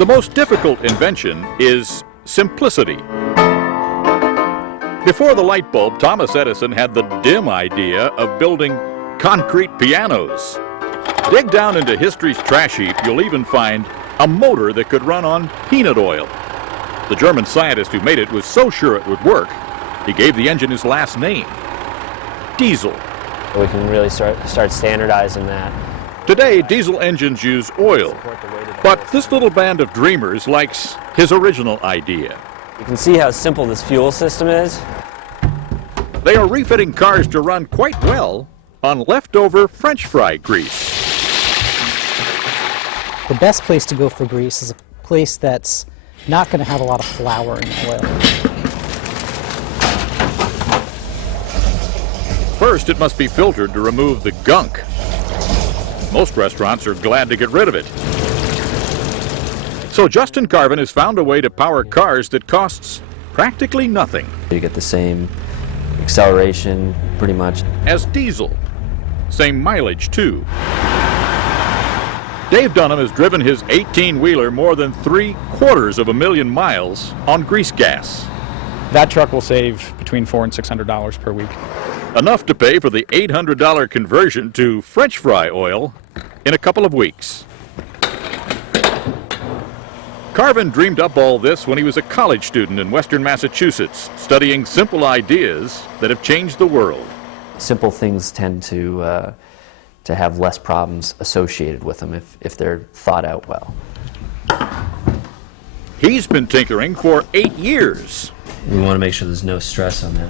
The most difficult invention is simplicity. Before the light bulb, Thomas Edison had the dim idea of building concrete pianos. Dig down into history's trash heap, you'll even find a motor that could run on peanut oil. The German scientist who made it was so sure it would work, he gave the engine his last name, Diesel. We can really start standardizing that. Today, diesel engines use oil, but this little band of dreamers likes his original idea. You can see how simple this fuel system is. They are refitting cars to run quite well on leftover French fry grease. The best place to go for grease is a place that's not going to have a lot of flour in the oil. First, it must be filtered to remove the gunk. Most restaurants are glad to get rid of it. So Justin Carvin has found a way to power cars that costs practically nothing. You get the same acceleration, pretty much, as diesel. Same mileage, too. Dave Dunham has driven his 18-wheeler more than 750,000 miles on grease gas. That truck will save between $400 and $600 per week. Enough to pay for the $800 conversion to French fry oil in a couple of weeks. Carvin dreamed up all this when he was a college student in Western Massachusetts, studying simple ideas that have changed the world. Simple things tend to have less problems associated with them if they're thought out well. He's been tinkering for 8 years. We want to make sure there's no stress on that.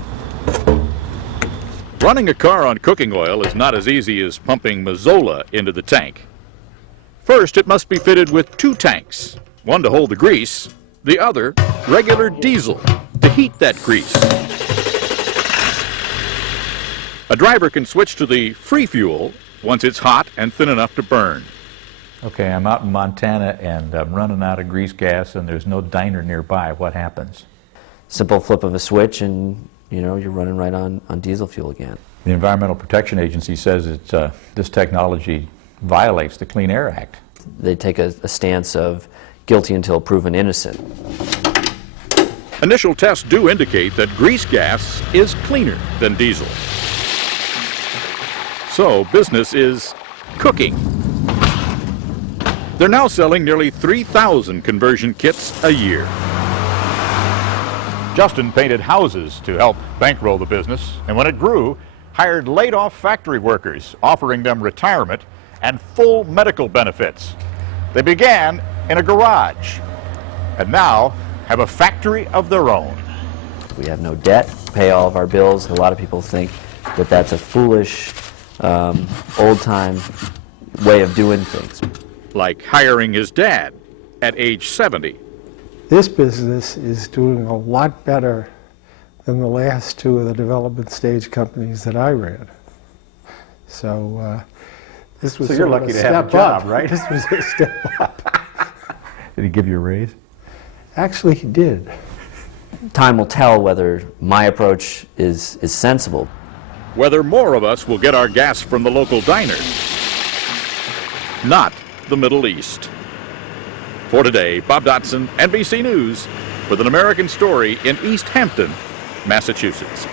Running a car on cooking oil is not as easy as pumping Mazola into the tank. First, it must be fitted with 2 tanks, one to hold the grease, the other regular diesel to heat that grease. A driver can switch to the free fuel once it's hot and thin enough to burn. Okay, I'm out in Montana and I'm running out of grease gas and there's no diner nearby. What happens? Simple flip of a switch and you're running right on diesel fuel again. The Environmental Protection Agency says that this technology violates the Clean Air Act. They take a stance of guilty until proven innocent. Initial tests do indicate that grease gas is cleaner than diesel. So business is cooking. They're now selling nearly 3,000 conversion kits a year. Justin painted houses to help bankroll the business, and when it grew, hired laid-off factory workers, offering them retirement and full medical benefits. They began in a garage, and now have a factory of their own. We have no debt, pay all of our bills. A lot of people think that that's a foolish, old-time way of doing things. Like hiring his dad at age 70. This business is doing a lot better than the last 2 of the development stage companies that I ran. So this was you're lucky to have a job, right? This was a step up. Did he give you a raise? Actually, he did. Time will tell whether my approach is sensible. Whether more of us will get our gas from the local diner, not the Middle East. For today, Bob Dotson, NBC News, with an American story in East Hampton, Massachusetts.